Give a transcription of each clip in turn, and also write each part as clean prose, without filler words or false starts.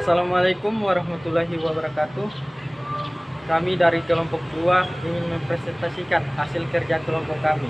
Assalamualaikum warahmatullahi wabarakatuh. Kami dari kelompok 2 ingin mempresentasikan hasil kerja kelompok kami.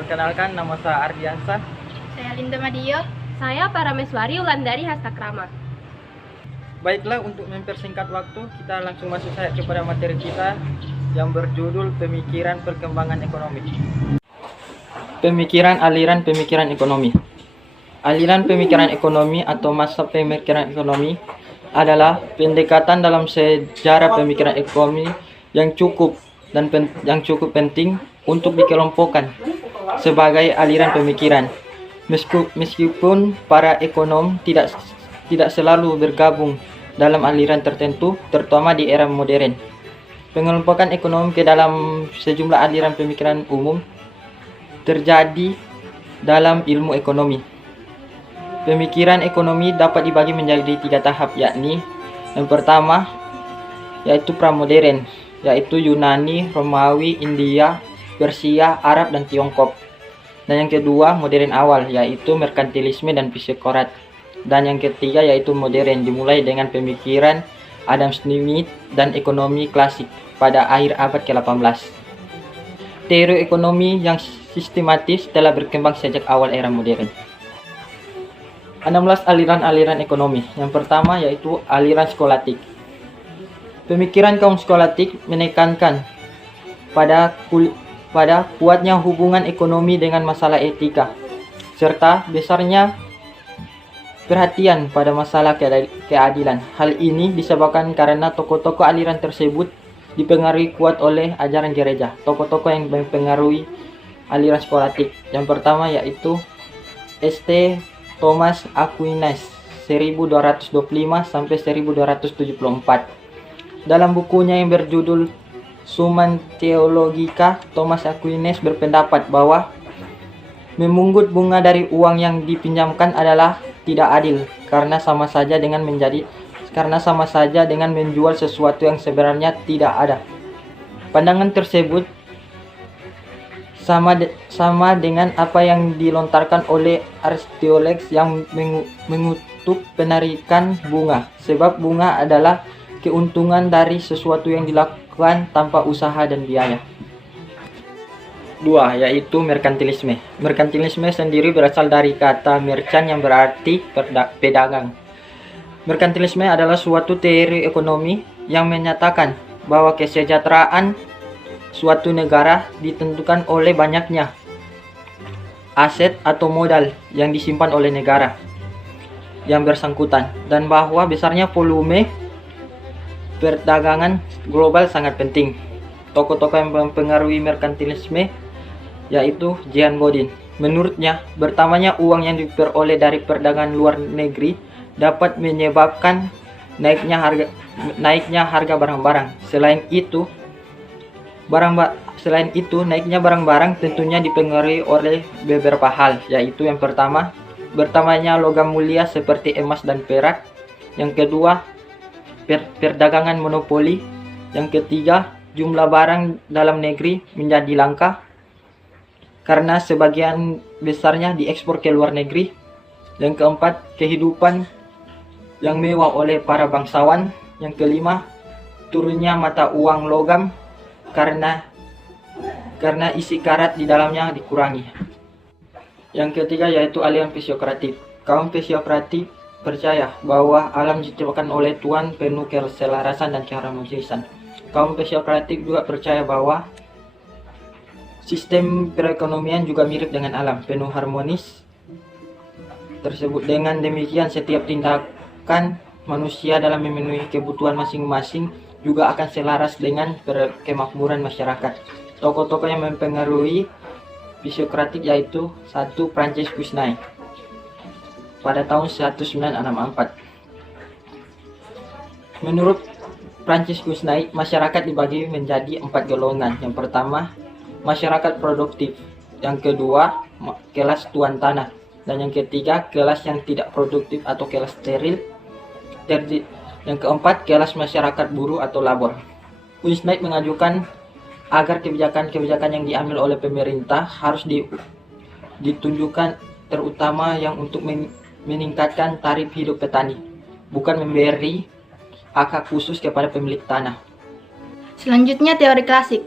Perkenalkan, nama saya Ardiansa. Saya Linda Madio. Saya Parameswari Wulandari Hastakrama. Baiklah, untuk mempersingkat waktu, kita langsung masuk saja kepada materi kita yang berjudul Pemikiran Perkembangan Ekonomi. Aliran pemikiran ekonomi. Aliran pemikiran ekonomi atau masa pemikiran ekonomi adalah pendekatan dalam sejarah pemikiran ekonomi yang cukup penting untuk dikelompokkan sebagai aliran pemikiran. Meskipun para ekonom tidak selalu bergabung dalam aliran tertentu, terutama di era modern. Pengelompokan ekonomi ke dalam sejumlah aliran pemikiran umum terjadi dalam ilmu ekonomi. Pemikiran ekonomi dapat dibagi menjadi 3 tahap, yakni yang pertama yaitu pramodern, yaitu Yunani, Romawi, India, Persia, Arab, dan Tiongkok. Dan yang kedua modern awal, yaitu merkantilisme dan psikorat. Dan yang ketiga yaitu modern, dimulai dengan pemikiran Adam Smith dan ekonomi klasik pada akhir abad ke-18. Teori ekonomi yang sistematis telah berkembang sejak awal era modern. 16 aliran-aliran ekonomi. Yang pertama yaitu aliran skolatik. Pemikiran kaum skolatik menekankan pada kuatnya hubungan ekonomi dengan masalah etika, serta besarnya perhatian pada masalah keadilan. Hal ini disebabkan karena tokoh-tokoh aliran tersebut dipengaruhi kuat oleh ajaran gereja. Tokoh-tokoh yang mempengaruhi aliran skolatik yang pertama yaitu St. Thomas Aquinas 1225 sampai 1274. Dalam bukunya yang berjudul Summa Theologica, Thomas Aquinas berpendapat bahwa memungut bunga dari uang yang dipinjamkan adalah tidak adil karena sama saja dengan menjual sesuatu yang sebenarnya tidak ada. Pandangan tersebut sama dengan apa yang dilontarkan oleh Aristoteles yang mengutuk penarikan bunga, sebab bunga adalah keuntungan dari sesuatu yang dilakukan tanpa usaha dan biaya. 2. Yaitu merkantilisme. Merkantilisme sendiri berasal dari kata merchant yang berarti pedagang. Merkantilisme adalah suatu teori ekonomi yang menyatakan bahwa kesejahteraan suatu negara ditentukan oleh banyaknya aset atau modal yang disimpan oleh negara yang bersangkutan, dan bahwa besarnya volume perdagangan global sangat penting. Tokoh-tokoh yang mempengaruhi merkantilisme yaitu Jean Bodin. Menurutnya, bertambahnya uang yang diperoleh dari perdagangan luar negeri dapat menyebabkan naiknya harga barang-barang. Selain itu, naiknya barang-barang tentunya dipengaruhi oleh beberapa hal, yaitu yang pertama, bertambahnya logam mulia seperti emas dan perak. Yang kedua, perdagangan monopoli. Yang ketiga, jumlah barang dalam negeri menjadi langka karena sebagian besarnya diekspor ke luar negeri. Yang keempat, kehidupan yang mewah oleh para bangsawan. Yang kelima, turunnya mata uang logam karena isi karat di dalamnya dikurangi. Yang ketiga yaitu aliran psikokratif. Kaum psikokratif percaya bahwa alam diciptakan oleh Tuhan penuh keselarasan dan keharmonisan. Kaum psikokratif juga percaya bahwa sistem perekonomian juga mirip dengan alam, penuh harmonis tersebut. Dengan demikian, setiap tindakan manusia dalam memenuhi kebutuhan masing-masing juga akan selaras dengan kemakmuran masyarakat. Tokoh-tokoh yang mempengaruhi psikokratik yaitu 1. Francis Cusnay pada tahun 1964. Menurut Francis Cusnay, masyarakat dibagi menjadi 4 golongan. Yang pertama, masyarakat produktif. Yang kedua, kelas tuan tanah. Dan yang ketiga, kelas yang tidak produktif atau kelas steril. Yang keempat, kelas masyarakat buruh atau labor. Cusnay mengajukan agar kebijakan-kebijakan yang diambil oleh pemerintah harus ditunjukkan, terutama yang untuk meningkatkan tarif hidup petani. bukan memberi hak khusus kepada pemilik tanah. Selanjutnya, teori klasik.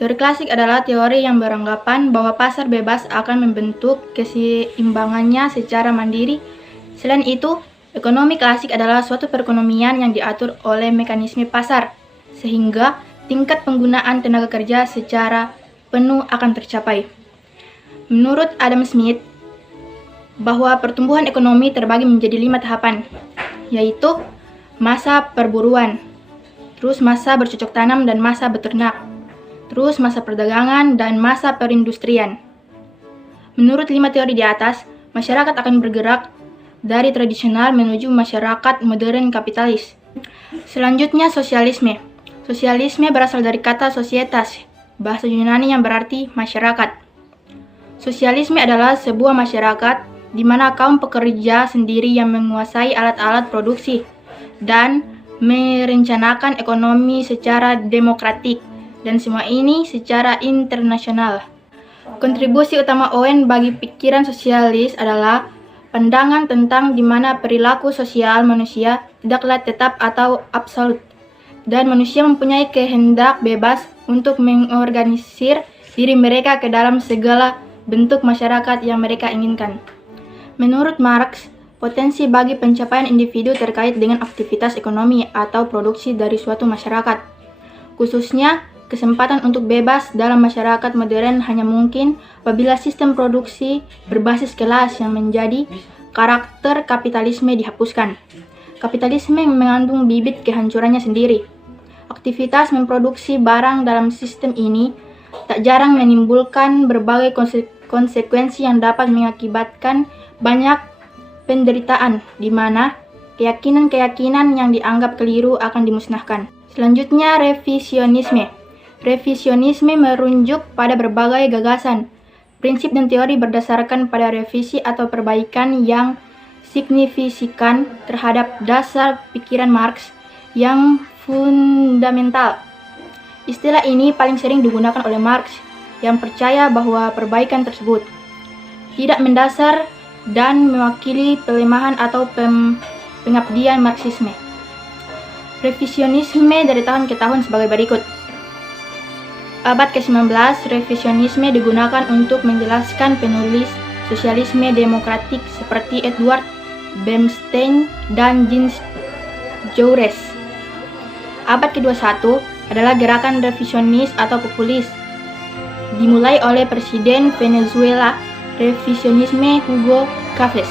Teori klasik adalah teori yang beranggapan bahwa pasar bebas akan membentuk keseimbangannya secara mandiri. Selain itu, ekonomi klasik adalah suatu perekonomian yang diatur oleh mekanisme pasar, sehingga tingkat penggunaan tenaga kerja secara penuh akan tercapai. Menurut Adam Smith, bahwa pertumbuhan ekonomi terbagi menjadi 5 tahapan, yaitu masa perburuan, terus masa bercocok tanam dan masa beternak, terus masa perdagangan dan masa perindustrian. Menurut 5 teori di atas, masyarakat akan bergerak dari tradisional menuju masyarakat modern kapitalis. Selanjutnya, sosialisme. Sosialisme berasal dari kata societas, bahasa Yunani yang berarti masyarakat. Sosialisme adalah sebuah masyarakat di mana kaum pekerja sendiri yang menguasai alat-alat produksi dan merencanakan ekonomi secara demokratik, dan semua ini secara internasional. Kontribusi utama Owen bagi pikiran sosialis adalah pandangan tentang di mana perilaku sosial manusia tidaklah tetap atau absolut, dan manusia mempunyai kehendak bebas untuk mengorganisir diri mereka ke dalam segala bentuk masyarakat yang mereka inginkan. Menurut Marx, potensi bagi pencapaian individu terkait dengan aktivitas ekonomi atau produksi dari suatu masyarakat. Khususnya, kesempatan untuk bebas dalam masyarakat modern hanya mungkin apabila sistem produksi berbasis kelas yang menjadi karakter kapitalisme dihapuskan. Kapitalisme mengandung bibit kehancurannya sendiri. Aktivitas memproduksi barang dalam sistem ini tak jarang menimbulkan berbagai konsekuensi yang dapat mengakibatkan banyak penderitaan, di mana keyakinan-keyakinan yang dianggap keliru akan dimusnahkan. Selanjutnya, revisionisme. Revisionisme merujuk pada berbagai gagasan, prinsip dan teori berdasarkan pada revisi atau perbaikan yang signifikan terhadap dasar pikiran Marx yang fundamental. Istilah ini paling sering digunakan oleh Marx yang percaya bahwa perbaikan tersebut tidak mendasar dan mewakili pelemahan atau pengabdian Marxisme. Revisionisme dari tahun ke tahun sebagai berikut. Abad ke-19, revisionisme digunakan untuk menjelaskan penulis sosialisme demokratik seperti Edward Bernstein dan Jean Jaurès. Abad ke-21 adalah gerakan revisionis atau populis, dimulai oleh Presiden Venezuela revisionisme Hugo Chavez.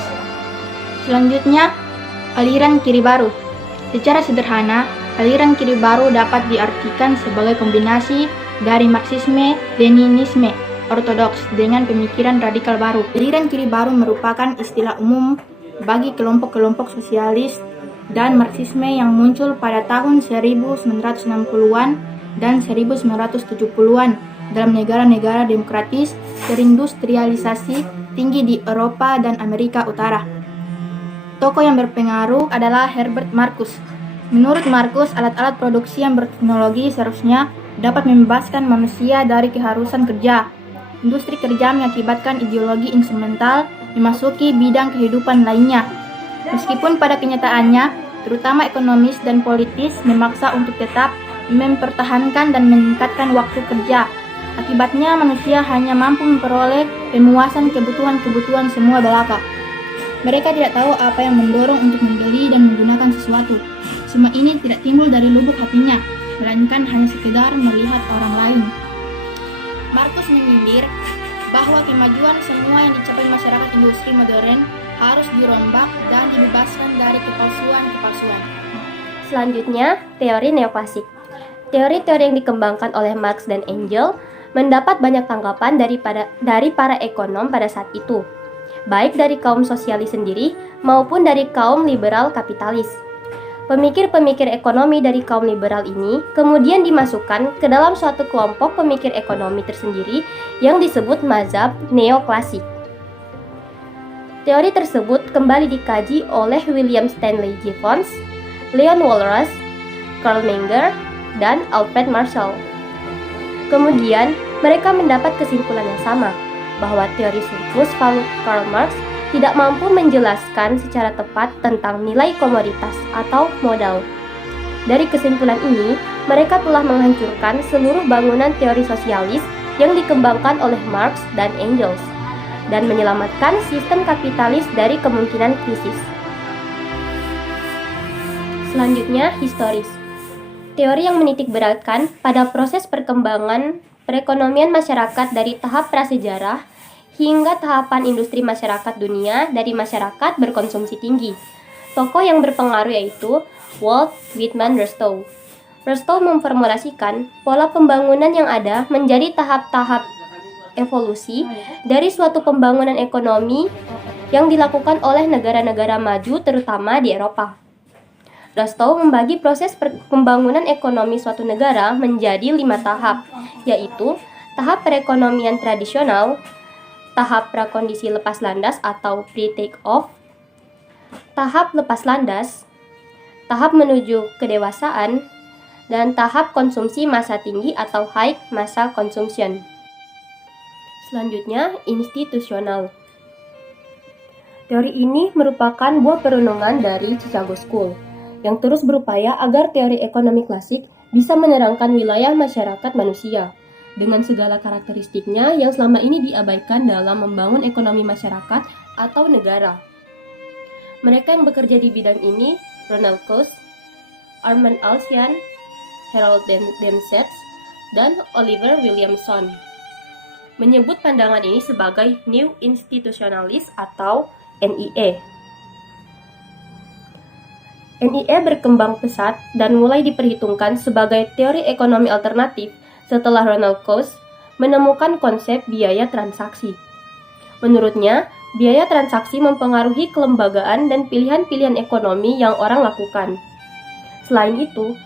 Selanjutnya, aliran kiri baru. Secara sederhana, aliran kiri baru dapat diartikan sebagai kombinasi dari Marxisme, Leninisme, ortodoks dengan pemikiran radikal baru. Aliran kiri baru merupakan istilah umum bagi kelompok-kelompok sosialis dan Marxisme yang muncul pada tahun 1960-an dan 1970-an dalam negara-negara demokratis terindustrialisasi tinggi di Eropa dan Amerika Utara. Tokoh yang berpengaruh adalah Herbert Marcuse. Menurut Marcuse, alat-alat produksi yang berteknologi seharusnya dapat membebaskan manusia dari keharusan kerja. Industri kerja mengakibatkan ideologi instrumental memasuki bidang kehidupan lainnya. Meskipun pada kenyataannya, terutama ekonomis dan politis memaksa untuk tetap mempertahankan dan meningkatkan waktu kerja. Akibatnya manusia hanya mampu memperoleh pemuasan kebutuhan-kebutuhan semua belaka. Mereka tidak tahu apa yang mendorong untuk membeli dan menggunakan sesuatu. Semua ini tidak timbul dari lubuk hatinya, melainkan hanya sekedar melihat orang lain. Marcuse menyindir bahwa kemajuan semua yang dicapai masyarakat industri modern harus dirombak dan dibebaskan dari kepalsuan-kepalsuan. Selanjutnya, teori neoklasik. Teori-teori yang dikembangkan oleh Marx dan Engels mendapat banyak tanggapan dari para ekonom pada saat itu, baik dari kaum sosialis sendiri maupun dari kaum liberal kapitalis. Pemikir-pemikir ekonomi dari kaum liberal ini kemudian dimasukkan ke dalam suatu kelompok pemikir ekonomi tersendiri yang disebut mazhab neoklasik. Teori tersebut kembali dikaji oleh William Stanley Jevons, Leon Walras, Karl Menger, dan Alfred Marshall. Kemudian, mereka mendapat kesimpulan yang sama, bahwa teori surplus value Karl Marx tidak mampu menjelaskan secara tepat tentang nilai komoditas atau modal. Dari kesimpulan ini, mereka telah menghancurkan seluruh bangunan teori sosialis yang dikembangkan oleh Marx dan Engels, dan menyelamatkan sistem kapitalis dari kemungkinan krisis. Selanjutnya, historis. Teori yang menitikberatkan pada proses perkembangan perekonomian masyarakat dari tahap prasejarah hingga tahapan industri masyarakat dunia dari masyarakat berkonsumsi tinggi. Tokoh yang berpengaruh yaitu Walt Whitman Rostow. Rostow memformulasikan pola pembangunan yang ada menjadi tahap-tahap evolusi dari suatu pembangunan ekonomi yang dilakukan oleh negara-negara maju terutama di Eropa. Rostow membagi proses pembangunan ekonomi suatu negara menjadi 5 tahap, yaitu tahap perekonomian tradisional, tahap prakondisi lepas landas atau pre-take off, tahap lepas landas, tahap menuju kedewasaan, dan tahap konsumsi masa tinggi atau high masa consumption. Selanjutnya, institusional. Teori ini merupakan buah perenungan dari Chicago School, yang terus berupaya agar teori ekonomi klasik bisa menerangkan wilayah masyarakat manusia, dengan segala karakteristiknya yang selama ini diabaikan dalam membangun ekonomi masyarakat atau negara. Mereka yang bekerja di bidang ini, Ronald Coase, Armand Alchian, Harold Demsetz, dan Oliver Williamson, menyebut pandangan ini sebagai New Institutionalist atau NIE. NIE berkembang pesat dan mulai diperhitungkan sebagai teori ekonomi alternatif setelah Ronald Coase menemukan konsep biaya transaksi. Menurutnya, biaya transaksi mempengaruhi kelembagaan dan pilihan-pilihan ekonomi yang orang lakukan. Selain itu,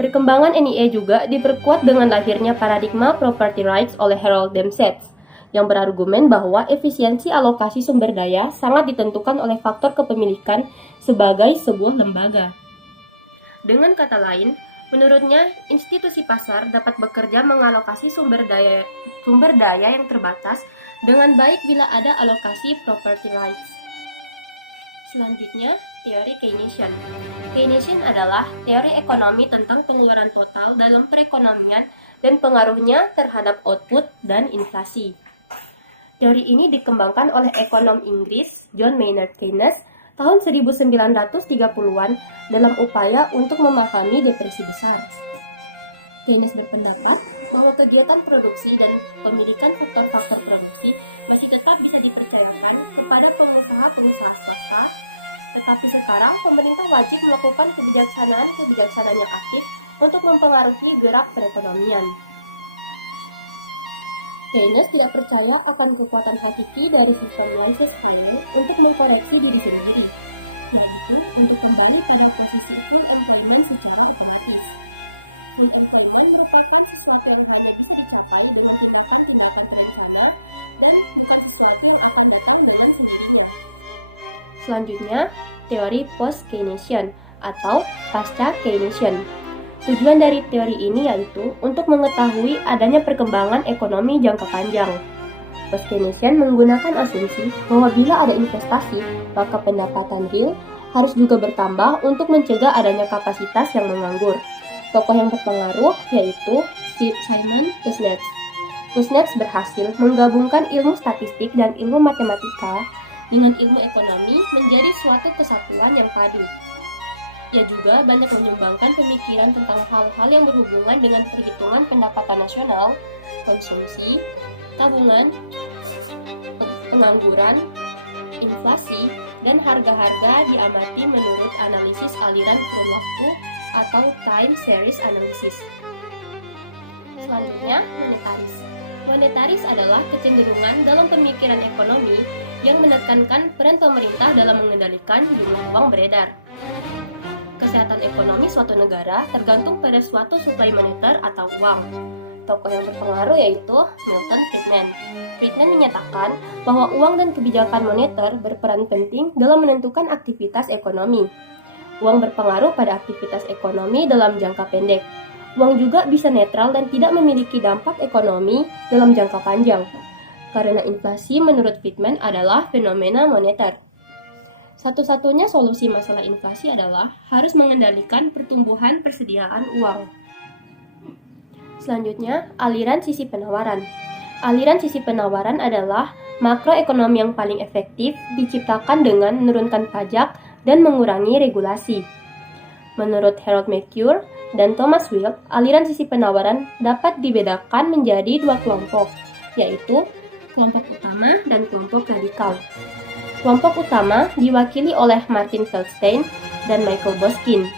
perkembangan NIE juga diperkuat dengan lahirnya paradigma property rights oleh Harold Demsetz, yang berargumen bahwa efisiensi alokasi sumber daya sangat ditentukan oleh faktor kepemilikan sebagai sebuah lembaga. Dengan kata lain, menurutnya, institusi pasar dapat bekerja mengalokasi sumber daya yang terbatas dengan baik bila ada alokasi property rights. Selanjutnya, teori Keynesian. Keynesian adalah teori ekonomi tentang pengeluaran total dalam perekonomian dan pengaruhnya terhadap output dan inflasi. Teori ini dikembangkan oleh ekonom Inggris John Maynard Keynes tahun 1930-an dalam upaya untuk memahami depresi besar. Keynes berpendapat bahwa kegiatan produksi dan pemilikan faktor-faktor produksi masih tetap bisa dipercayakan kepada pengusaha-pengusaha swasta, tetapi sekarang pemerintah wajib melakukan kebijaksanaan yang aktif untuk mempengaruhi gerak perekonomian. Keynes tidak percaya akan kekuatan hakiki dari sistem Mises-Skinner untuk mengkoreksi diri sendiri, yaitu untuk kembali pada proses circle employment secara otomatis. Employment merupakan sesuatu yang hanya bisa dicapai dengan tindakan berencana dan bukan sesuatu yang akan datang dengan sendirinya. Selanjutnya, teori post-Keynesian atau pasca-Keynesian. Tujuan dari teori ini yaitu untuk mengetahui adanya perkembangan ekonomi jangka panjang. Post-Keynesian menggunakan asumsi bahwa bila ada investasi, maka pendapatan real harus juga bertambah untuk mencegah adanya kapasitas yang menganggur. Tokoh yang berpengaruh yaitu Simon Kuznets. Kuznets berhasil menggabungkan ilmu statistik dan ilmu matematika dengan ilmu ekonomi menjadi suatu kesatuan yang padu. Ia juga banyak menyumbangkan pemikiran tentang hal-hal yang berhubungan dengan perhitungan pendapatan nasional, konsumsi, tabungan, pengangguran, inflasi, dan harga-harga diamati menurut analisis aliran kurun waktu atau time series analysis. Selanjutnya, monetaris. Monetaris adalah kecenderungan dalam pemikiran ekonomi yang menekankan peran pemerintah dalam mengendalikan jumlah uang beredar. Kesehatan ekonomi suatu negara tergantung pada suatu suplai moneter atau uang. Tokoh yang berpengaruh yaitu Milton Friedman. Friedman menyatakan bahwa uang dan kebijakan moneter berperan penting dalam menentukan aktivitas ekonomi. Uang berpengaruh pada aktivitas ekonomi dalam jangka pendek. Uang juga bisa netral dan tidak memiliki dampak ekonomi dalam jangka panjang. karena inflasi menurut Friedman adalah fenomena moneter. Satu-satunya solusi masalah inflasi adalah harus mengendalikan pertumbuhan persediaan uang. Selanjutnya, aliran sisi penawaran. Aliran sisi penawaran adalah makroekonomi yang paling efektif diciptakan dengan menurunkan pajak dan mengurangi regulasi. Menurut Harold Mercure dan Thomas Wilk, aliran sisi penawaran dapat dibedakan menjadi dua kelompok, yaitu kelompok utama dan kelompok radikal. Kelompok utama diwakili oleh Martin Feldstein dan Michael Boskin.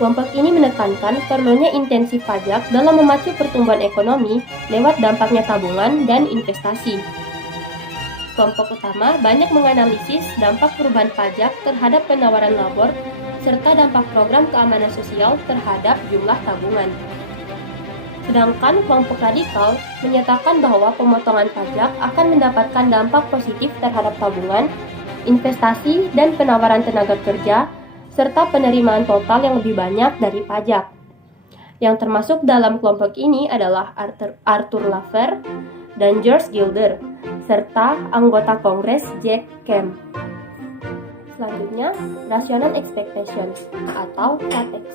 Kelompok ini menekankan perlunya intensif pajak dalam memacu pertumbuhan ekonomi lewat dampaknya tabungan dan investasi. Kelompok utama banyak menganalisis dampak perubahan pajak terhadap penawaran labor serta dampak program keamanan sosial terhadap jumlah tabungan. Sedangkan kelompok radikal menyatakan bahwa pemotongan pajak akan mendapatkan dampak positif terhadap tabungan, investasi, dan penawaran tenaga kerja, serta penerimaan total yang lebih banyak dari pajak. Yang termasuk dalam kelompok ini adalah Arthur Laffer dan George Gilder, serta anggota Kongres Jack Kemp. Selanjutnya, Rational Expectations atau RATEX.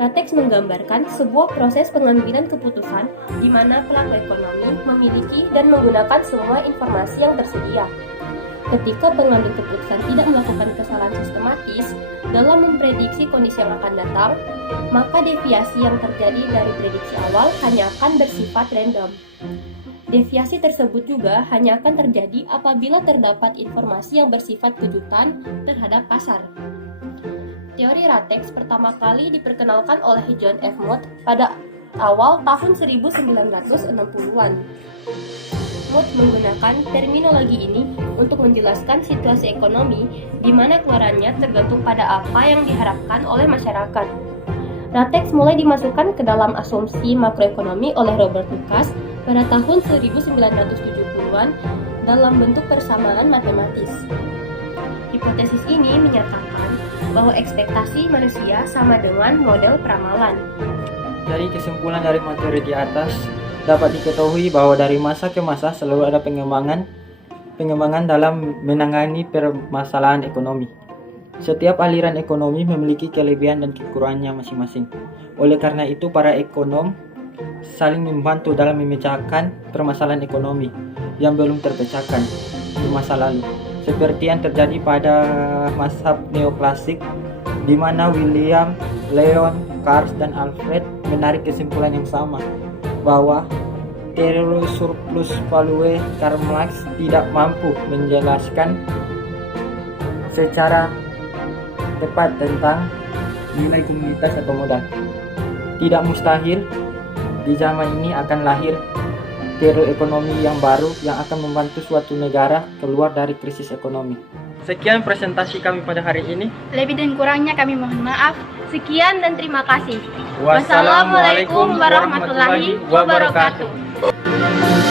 RATEX menggambarkan sebuah proses pengambilan keputusan di mana pelaku ekonomi memiliki dan menggunakan semua informasi yang tersedia. Ketika pengambil keputusan tidak melakukan kesalahan sistematis dalam memprediksi kondisi yang akan datang, maka deviasi yang terjadi dari prediksi awal hanya akan bersifat random. Deviasi tersebut juga hanya akan terjadi apabila terdapat informasi yang bersifat kejutan terhadap pasar. Teori RATEX pertama kali diperkenalkan oleh John F. Moott pada awal tahun 1960-an. Moott menggunakan terminologi ini untuk menjelaskan situasi ekonomi di mana keluarannya tergantung pada apa yang diharapkan oleh masyarakat. RATEX mulai dimasukkan ke dalam asumsi makroekonomi oleh Robert Lucas pada tahun 1970-an dalam bentuk persamaan matematis. Hipotesis ini menyatakan bahwa ekspektasi manusia sama dengan model peramalan. Dari kesimpulan dari materi di atas, dapat diketahui bahwa dari masa ke masa selalu ada pengembangan dalam menangani permasalahan ekonomi. Setiap aliran ekonomi memiliki kelebihan dan kekurangannya masing-masing. Oleh karena itu, para ekonom saling membantu dalam memecahkan permasalahan ekonomi yang belum terpecahkan di masa lalu. Seperti yang terjadi pada mazhab neoklasik, di mana William, Leon, Kars, dan Alfred menarik kesimpulan yang sama, bahwa teori surplus value Karl Marx tidak mampu menjelaskan secara tepat tentang nilai komunitas atau modal. Tidak mustahil di zaman ini akan lahir teori ekonomi yang baru yang akan membantu suatu negara keluar dari krisis ekonomi. Sekian presentasi kami pada hari ini. Lebih dan kurangnya kami mohon maaf. Sekian dan terima kasih. Wassalamualaikum warahmatullahi wabarakatuh.